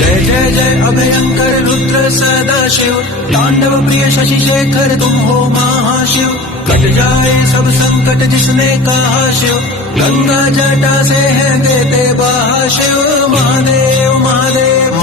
जय जय जय अभयंकर रुद्र सदा शिव, तांडव प्रिय शशि शेखर तुम हो महाशिव। कट जाए सब संकट जिसने कहा शिव, गंगा जटा से है देते बहा शिव। महादेव महादेव